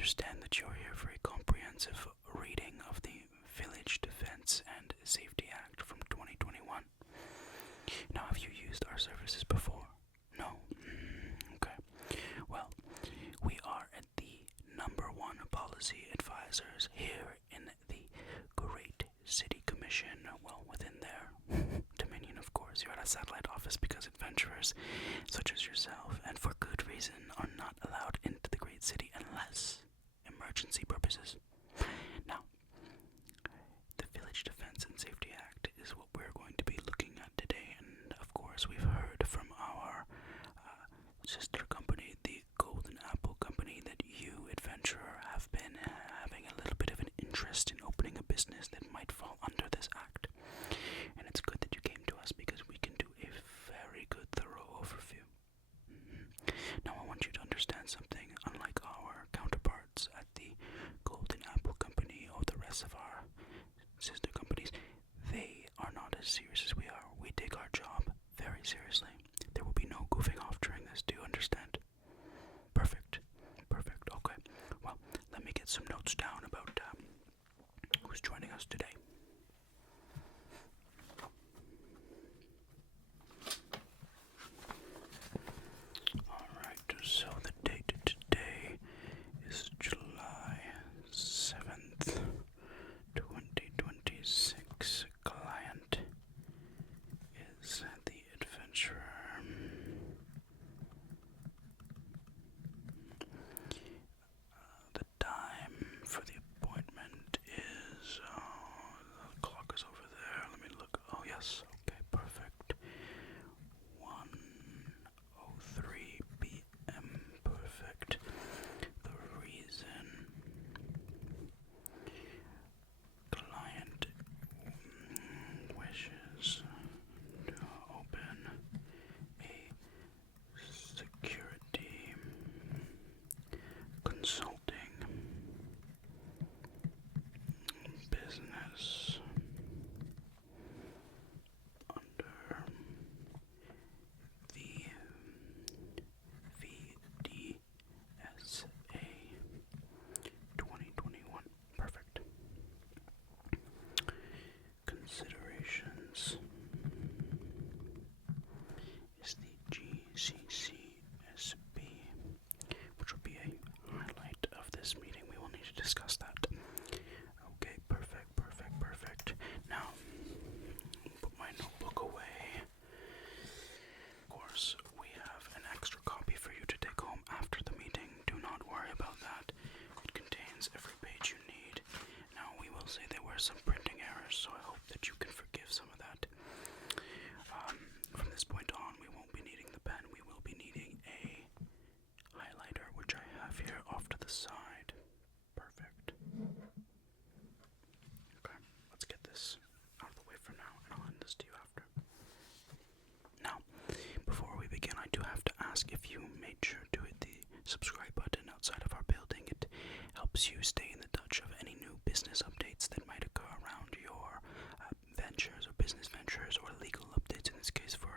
understand that you're here for a comprehensive reading of the Village Defense and Safety Act from 2021. Now, have you used our services before? No? Okay. Well, we are at the #1 policy advisors here in the Great City Commission, well, within their dominion, of course. You're at a satellite office because adventurers such as yourself, and for good reason, are not allowed into the Great City unless emergency purposes. Now, the Village Defense and Safety Act is what we're going to be looking at today, and of course we've heard from our sister company, the Golden Apple Company, that you, adventurer, have been having a little bit of an interest in opening a business that might fall under this act. And it's good that you came to us because we can do a very good, thorough overview. Now, I want you to understand something. Unlike our counterparts at the Golden Apple Company or the rest of our sister companies, they are not as serious as we are. We take our job very seriously. There will be no goofing off during this. Do you understand? Perfect. Perfect. Okay. Well, let me get some notes down about who's joining us today. Alright, so the date today is July 7th, 2026. Client is the adventurer. The time for the appointment is, the clock is over there. Let me look. Oh, yes. Okay, perfect. 1:03 p.m. Perfect. The reason client wishes to open a security consulting business under the VDSA 2021. Perfect. Considerations is the GCCSB, which will be a highlight of this meeting. We will need to discuss that. Okay, perfect, perfect, perfect. Now, put my notebook away. Of course, we have an extra copy for you to take home after the meeting. Do not worry about that. It contains every page you need. Now, we will say there were some printing errors, so I hope that you can forgive some of that. From this point on, we won't be needing the pen. We will be needing a highlighter, which I have here off to the side. Perfect. Okay, let's get this out of the way for now, and I'll hand this to you after. Now, before we begin, I do have to ask if you made sure to hit the subscribe button outside of our building. It helps you stay in the touch of any new business updates that might occur around your ventures or business ventures, or legal updates, in this case for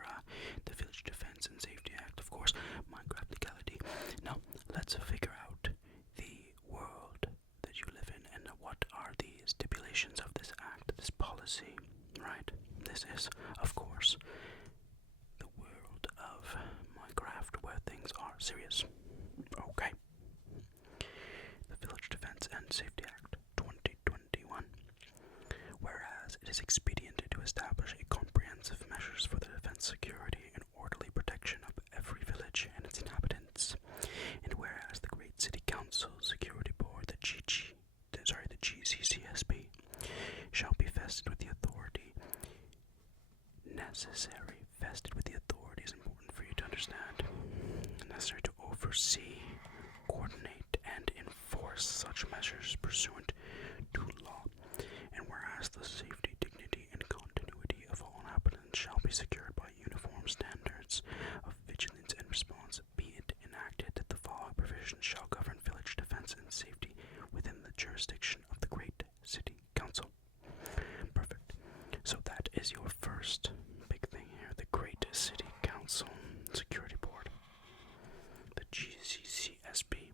the Village Defense and Safety Act, of course, Minecraft legality. Now, let's figure out the world that you live in and what are the stipulations of this act, this policy, right? This is, of course, the world of Minecraft where things are serious. Okay. The Village Defense and Safety Act 2021. Whereas it is expedient to establish a comprehensive measures for the defense, security, and orderly protection of every village and its inhabitants. And whereas the Great City Council Security Board, the GCCSB, shall be vested with the authority necessary. Vested with the authority is important for you to understand. Necessary to oversee, coordinate, and enforce such measures pursuant to law. And whereas the safety, dignity, and continuity of all inhabitants shall be secured by uniform standards of vigilance and response, be it enacted that the following provisions shall govern village defense and safety within the jurisdiction of the Great City Council. Perfect. So that is your first big thing here, the Great City Council Security Board, the GCCSB.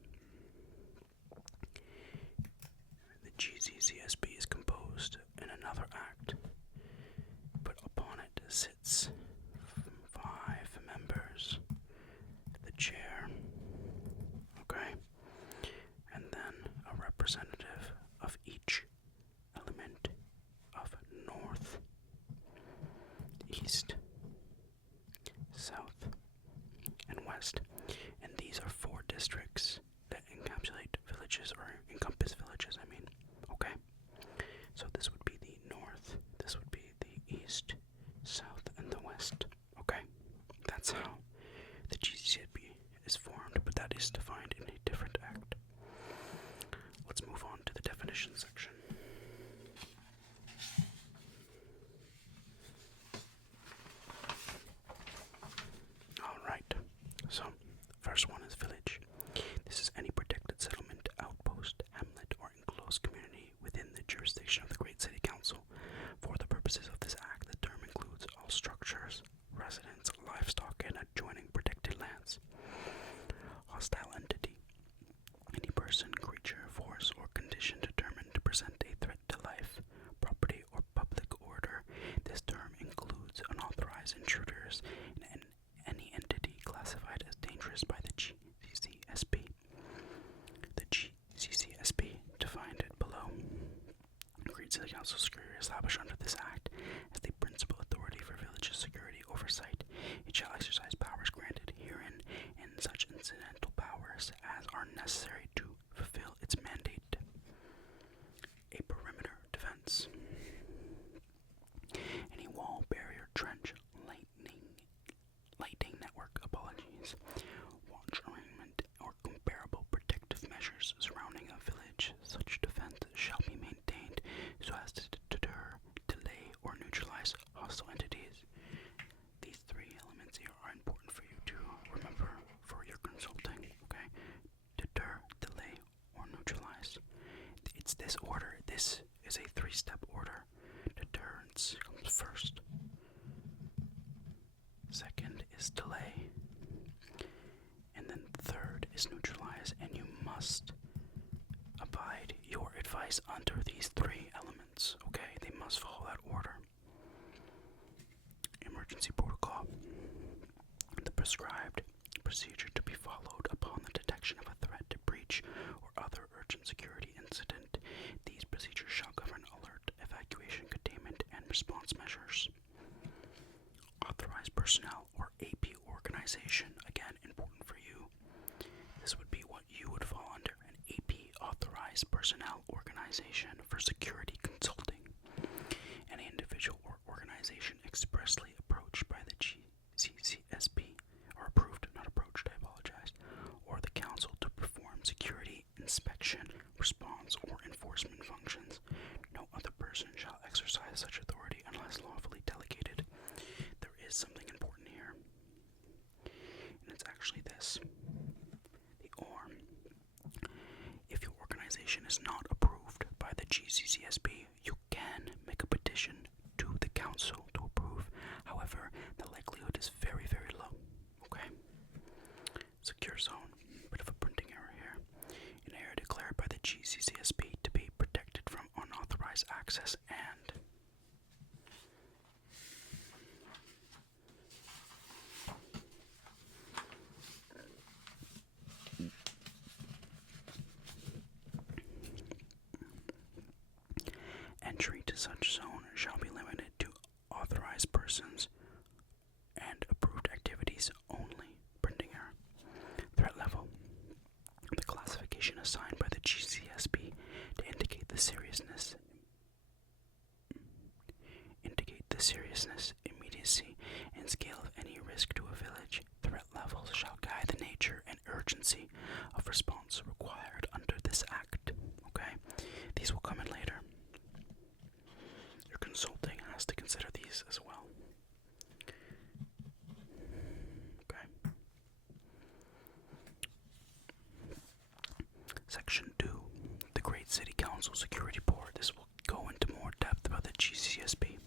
villages, or encompass villages, I mean. Okay? So this would be the north, this would be the east, south, and the west. Okay? That's how the GCCSB is formed, but that is defined in a different act. Let's move on to the definition section. Alright, so first one is village. This is any protected settlement, outpost, hamlet, or enclosed community within the jurisdiction of the Great City Council. For the purposes of this act, the term includes all structures, residents, livestock, and adjoining protected lands. Hostile entity. Any person, creature, force, or condition determined to present a threat to life, property, or public order. This term includes unauthorized intruders and any entity classified as dangerous by the GCCSB. The GCCSB defined it below. Great City Council security established under this act as the principal authority for village security oversight. It shall exercise powers granted herein and such incidental powers as are necessary to fulfill its mandate. A perimeter defense. Any wall, barrier, trench, lighting network, watch arrangement, or comparable protective measures surrounding a village. Such defense shall be maintained so as to deter, delay, or neutralize hostile entities. These three elements here are important for you to remember for your consulting, okay? Deter, delay, or neutralize. It's this order. This is a three-step order. Deterrence comes first. Second is delay. And then third is neutralize, and you must abide your advice under these three elements, okay? They must follow that order. Emergency protocol. The prescribed procedure to be followed upon the detection of a threat, breach, or other urgent security incident. These procedures shall govern alert, evacuation, containment, and response measures. Authorized personnel, or AP organization. Again, important for you. This would be what you would fall under, an AP authorized personnel organization for security consulting. Any individual or organization expressly approached by the GCCSB, or approved, not approached, I apologize, or the council to perform security inspection, response, or enforcement functions. No other person shall exercise such authority unless lawfully delegated. There is something important here, and it's actually this. The or. If your organization is not approved by the GCCSB, you can make a petition to the council to approve. However, the likelihood is very, very low. Okay? Secure zone. Bit of a printing error here. An area declared by the GCCSB to be protected from unauthorized access and entry to such zone shall be limited to authorized persons and approved activities only. Printing error. Threat level. The classification assigned by the GCSB to indicate the seriousness, immediacy, and scale of any risk to a village. Threat levels shall guide the nature and urgency of response required under this act. Okay? These will come in later. Your consulting has to consider these as well. Okay? Section 2. The Great City Council Security Board. This will go into more depth about the GCCSB.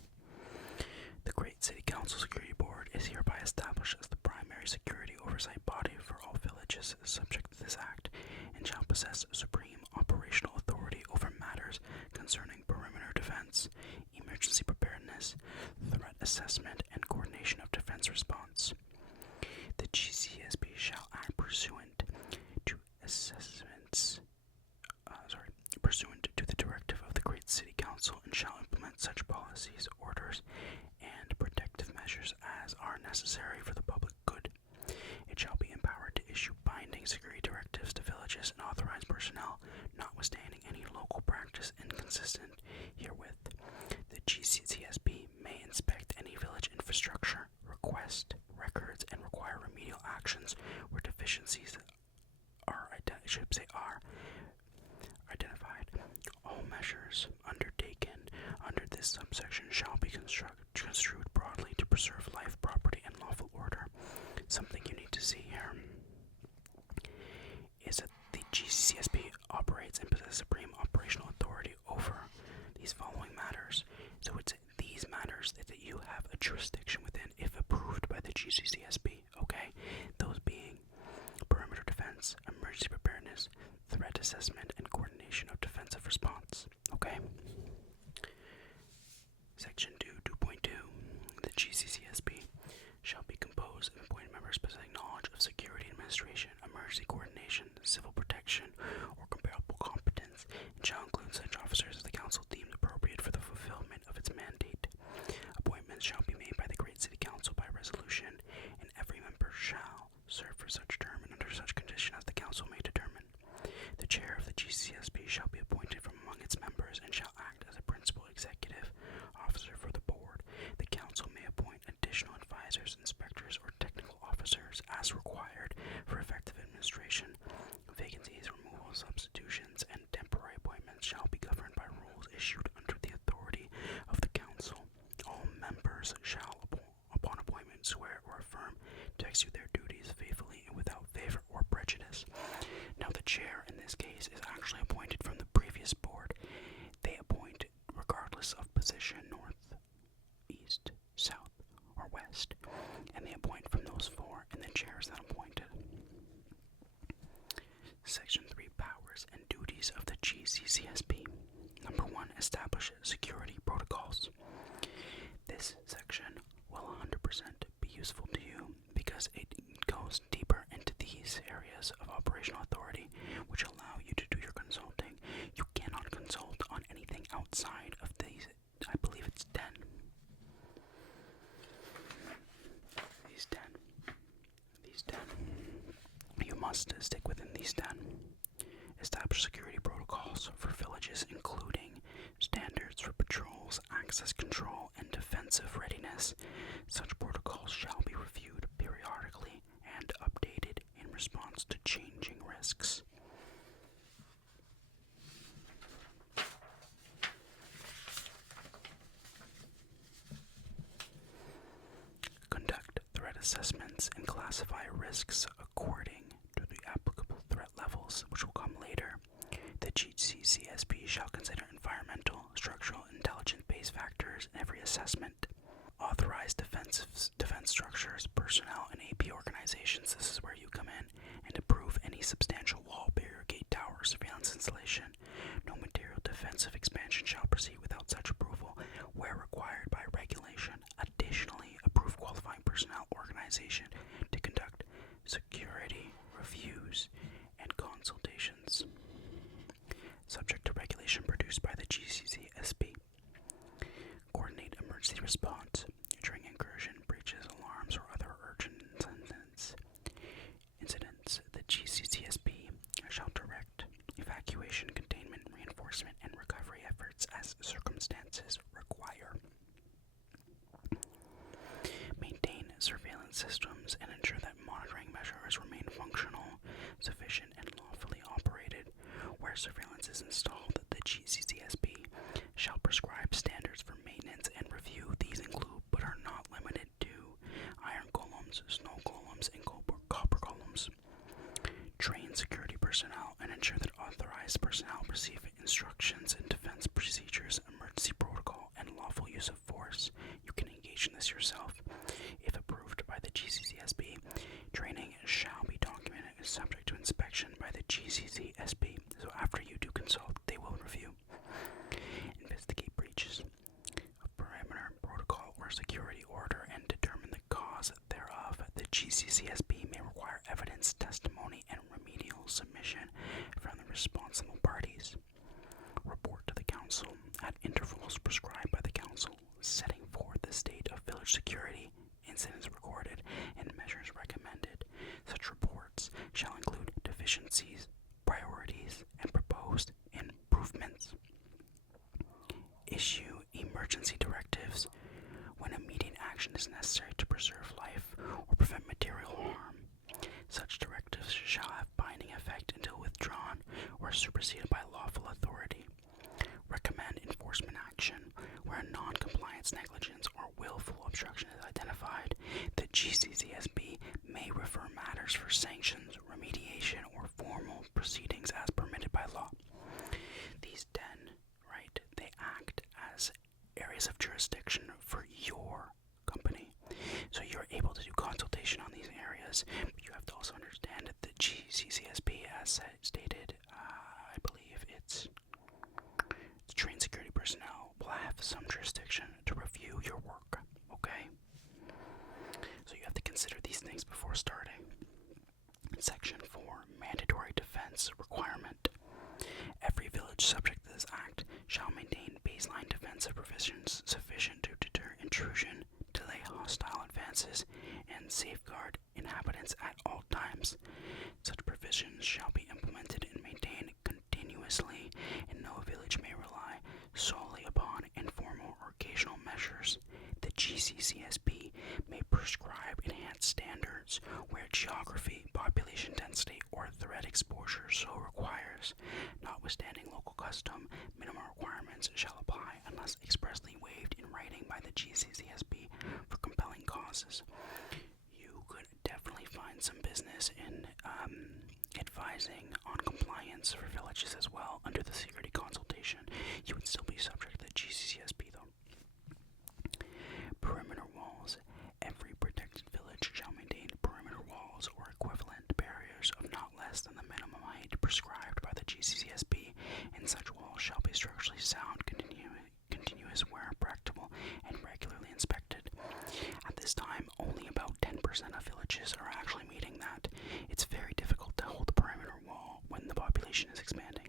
The Great City Council Security Board is hereby established as the primary security oversight body for all villages subject to this act, and shall possess supreme operational authority over matters concerning perimeter defense, emergency preparedness, threat assessment, and coordination of defense response. The GCSB shall act pursuant to pursuant to the directive of the Great City Council, and shall implement such policies, orders, and protective measures as are necessary for the public good. It shall be empowered to issue binding security directives to villages and authorized personnel measures undertaken under this subsection shall be construed broadly to preserve life, property, and lawful order. Something you need to see here is that the GCCSB operates and possesses supreme operational authority over these following matters. So it's these matters that you have a jurisdiction within if approved by the GCCSB, okay? Those being perimeter defense, emergency preparedness, threat assessment, and coordination of defensive response, okay? Section 2.2. The GCCSB shall be composed of appointed members possessing knowledge of security administration, emergency coordination, civil protection, or comparable competence, and shall include such officers as the Council deemed appropriate for the fulfillment of its mandate. Appointments shall be made by the Great City Council by resolution, and every member shall serve for such term and under such condition as the Council may determine. The chair of the GCCSB shall be appointed from among its members and shall act as a principal executive officer for the board. The Council may appoint additional advisors, inspectors, or technical officers as required for effective administration. Vacancies, removal, substitutions, and temporary appointments shall be governed by rules issued under the authority of the Council. All members shall, upon appointment, swear or affirm to execute their duties faithfully and without favor or prejudice. Now, the chair in this case is actually appointed from the previous board. They appoint regardless of position, north, east, south, or west, and they appoint from those four, and the chair is then appointed. Section 3. Powers and duties of the GCCSB. Number 1. Establish security protocols. This section will 100% be useful to you because it goes deeper into these areas of operational authority, which allow you to do your consulting. You cannot consult on anything outside of these, I believe it's 10. These 10. You must stick within these 10. Establish security protocols for villages, including standards for patrols, access control, and defensive readiness. Such protocols shall be reviewed periodically and updated in response to changing risks. Conduct threat assessments and classify risks according to the applicable threat levels, which will come later. The GCCSB shall consider environmental, structural, intelligence-based factors in every assessment. Authorized defense structures, personnel, and AP organizations, this is where you come in, and approve any substantial wall, barrier, gate, tower, or surveillance installation. No material defensive expansion shall proceed without such approval, where required by regulation. Additionally, approve qualifying personnel organization to conduct security reviews and consultations. Subject to regulation produced by the GCCSB. Coordinate emergency response during incursion, breaches, alarms, or other urgent incidents. The GCCSB shall direct evacuation, containment, reinforcement, and recovery efforts as circumstances require. Maintain surveillance systems and ensure that monitoring measures remain functional, sufficient, and lawfully operated. Where surveillance is installed, the GCCSB shall prescribe standards for maintenance and review. These include, but are not limited to, iron golems, snow golems, and copper golems. Train security personnel and ensure that authorized personnel receive instructions in defense procedures, emergency protocol, and lawful use of force. You can engage in this yourself. If approved by the GCCSB, training shall be documented and subject to inspection by the GCCSB. So after you do consult, they will review. Investigate breaches of perimeter protocol or security order and determine the cause thereof. The GCCSB may require evidence, testimony, and remedial submission from the responsible parties. Report to the Council at intervals prescribed by the Council, setting forth the state of village security, incidents recorded, and measures recommended. Such reports shall include deficiencies, priorities, and proposed improvements. Issue emergency directives when immediate action is necessary to preserve life or prevent material harm. Such directives shall have binding effect until withdrawn or superseded by lawful authority. Recommend enforcement action where non-compliance, negligence, or willful obstruction is identified, the GCCSB may refer matters for sanctions, remediation, or formal proceedings as permitted by law. These 10, right, they act as areas of jurisdiction for your company. So you're able to do consultation on these areas, but you have to also understand that the GCCSB, as stated, I believe it's trained security personnel, will have some jurisdiction to review your work, okay? So you have to consider these things before starting. Section 4, Mandatory Defense Requirement. Every village subject to this act shall maintain baseline defensive provisions sufficient to deter intrusion, delay hostile advances, and safeguard inhabitants at all times. Such provisions shall be implemented and maintained continuously, and no village may rely solely upon informal or occasional measures. The GCCSB may prescribe enhanced standards where geography, population density, or threat exposure so requires. Notwithstanding local custom, minimum requirements shall apply unless expressly waived in writing by the GCCSB for compelling causes. You could definitely find some business in advising on compliance for villages as well under the security consultation. You would still be subject to the GCCSB though. Perimeter walls. Every protected village shall maintain perimeter walls or equivalent barriers of not less than the minimum height prescribed by the GCCSB, and such walls shall be structurally sound, continuous where practicable, and regularly inspected. At this time, only about 10% of villages are actually meeting that. It's very difficult to hold the perimeter wall when the population is expanding.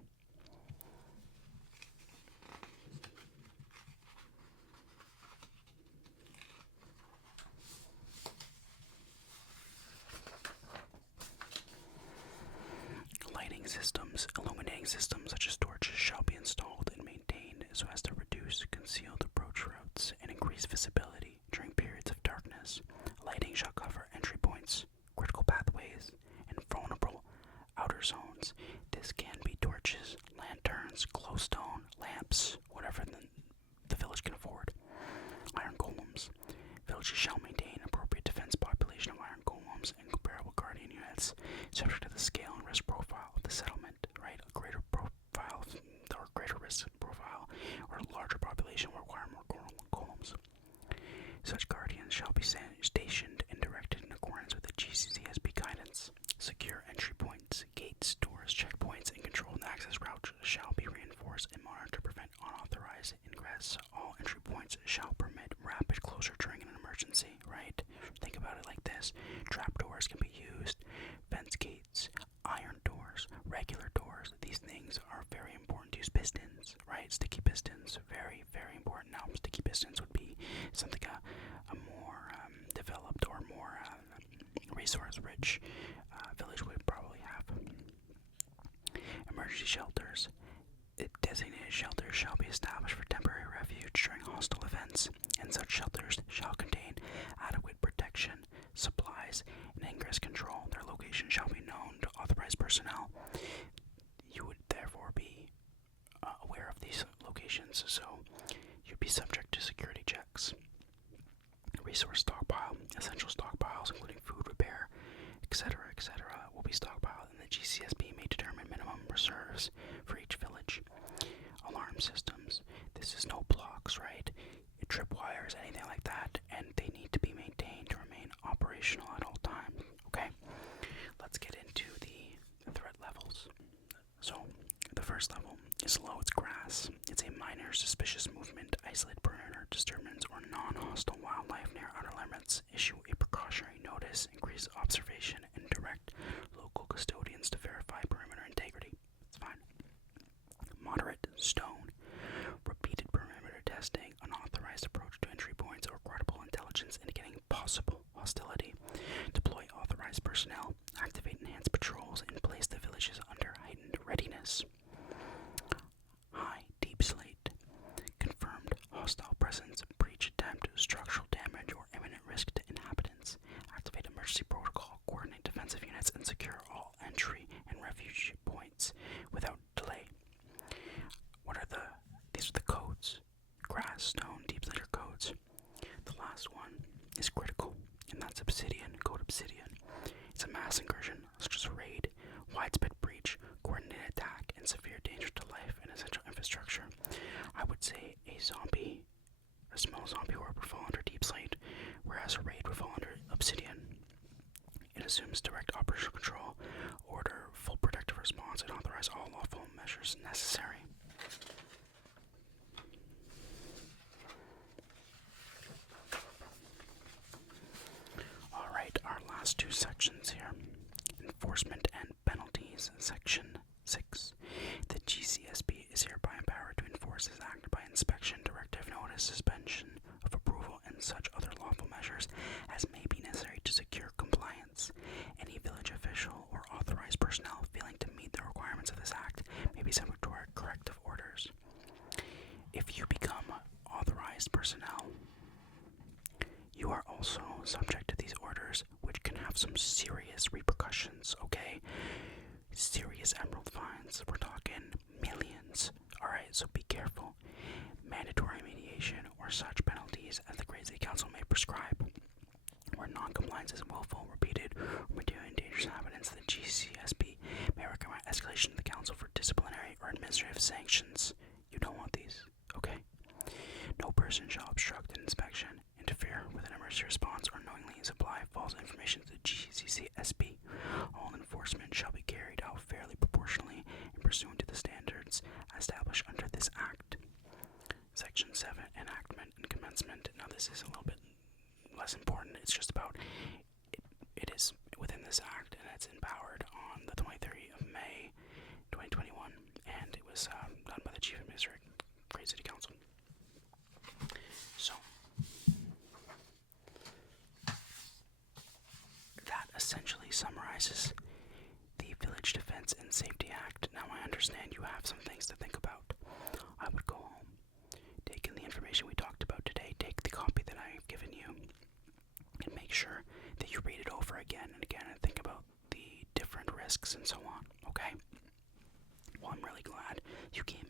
Lighting systems. Illuminating systems such as torches shall be installed and maintained so as to reduce concealed approach routes and increase visibility during periods of darkness. Lighting shall cover entry points, critical pathways, and vulnerable outer zones. This can be torches, lanterns, glowstone, lamps, whatever the village can afford. Iron golems. Villages shall maintain appropriate defense population of iron golems and comparable guardian units, subject to the scale and risk profile of the settlement, right? A greater profile or greater risk profile or a larger population will require more golems. Such guardians shall be stationed and directed in accordance with the GCCSB guidance. Secure entry points, gates, doors, checkpoints, and controlled access routes shall be reinforced and monitored to prevent unauthorized ingress. All entry points shall permit rapid closure during an emergency, right? Think about it like this. Trapdoors can be used, fence gates, iron doors, regular doors. These things are very important to use. Pistons, right? Sticky pistons, very, very important. Now, sticky pistons would be something a more developed or more resource-rich village would probably have. Emergency shelters. Designated shelters shall be established for temporary refuge during hostile events, and such shelters shall contain adequate protection, supplies, and ingress control. Their location shall be known to authorized personnel. You would therefore be aware of these locations, so you'd be subject to security checks. Resource stockpile. Essential stockpiles, including food, repair, etc., will be stockpiled, and the GCSB may determine minimum reserves for each village. Alarm systems. This is no blocks, right? Tripwires, anything like that, and they need to be maintained to remain operational at all times. Okay, let's get into the threat levels. So, the first level is low, it's grass. It's a minor suspicious movement, isolated perimeter disturbance, or non-hostile wildlife near outer limits. Issue a precautionary notice, increase observation, and direct local custodians to verify perimeter integrity. It's fine. Moderate, stone. Repeated perimeter testing, unauthorized approach to entry points, or credible intelligence indicating possible hostility. Deploy authorized personnel, activate enhanced patrols, and place the villages under heightened readiness. High, Deepslate. Confirmed hostile presence, breach attempt, structural damage, or imminent risk to inhabitants. Activate emergency protocol, coordinate defensive units, and secure all entry and refuge points without delay. These are the codes. let's say a small zombie horde would fall under Deepslate, whereas a raid would fall under Obsidian. It assumes direct operational control, order full protective response, and authorize all lawful measures necessary. Alright, our last two sections here. Enforcement and penalties, Section 6. The GCSB is hereby empowered to enforce this act by inspection, directive notice, suspension of approval, and such other lawful measures as may be necessary to secure compliance. Any village official or authorized personnel failing to meet the requirements of this act may be subject to our corrective orders. If you become authorized personnel, you are also subject to these orders, which can have some serious repercussions, okay? Serious emerald fines. We're talking millions. Alright, so be careful. Mandatory mediation or such penalties as the Grade City Council may prescribe. Where non-compliance is willful, repeated, or materially dangerous evidence, the GCCSB may recommend escalation to the council for disciplinary or administrative sanctions. You don't want these, okay? No person shall obstruct an inspection, interfere with an emergency response, or knowingly supply false information to the GCCSB. All enforcement shall be carried out fairly, proportionally, and pursuant to the standards established under this Act. Section 7, Enactment and Commencement. Now this is a little bit less important. It's just about, it is within this Act, and it's empowered on the 23rd of May, 2021, and it was done by the Chief Administrator, Great City Council. So, that essentially summarizes the Village Defense and Safety Act. Now I understand you have some things to think about. I would go home, take in the information we talked about today, take the copy that I've given you, and make sure that you read it over again and again and think about the different risks and so on, okay? Well, I'm really glad you came